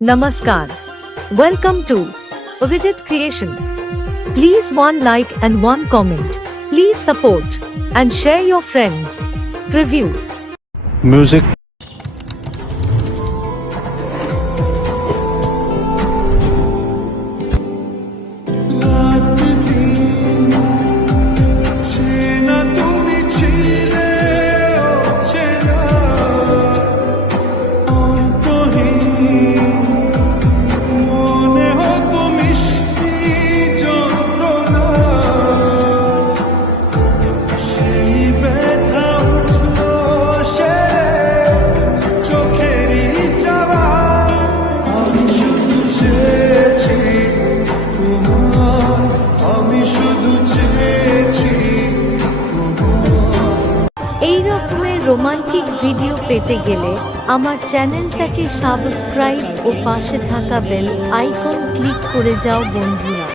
Namaskar. Welcome to Vijit Creation. Please one like and one comment. Please support and share your friends. Review. Music. এই রকমের romantic video পেতে গেলে আমার চ্যানেলটাকে subscribe ও পাশে থাকা বেল আইকন ক্লিক করে যাও বন্ধুরা।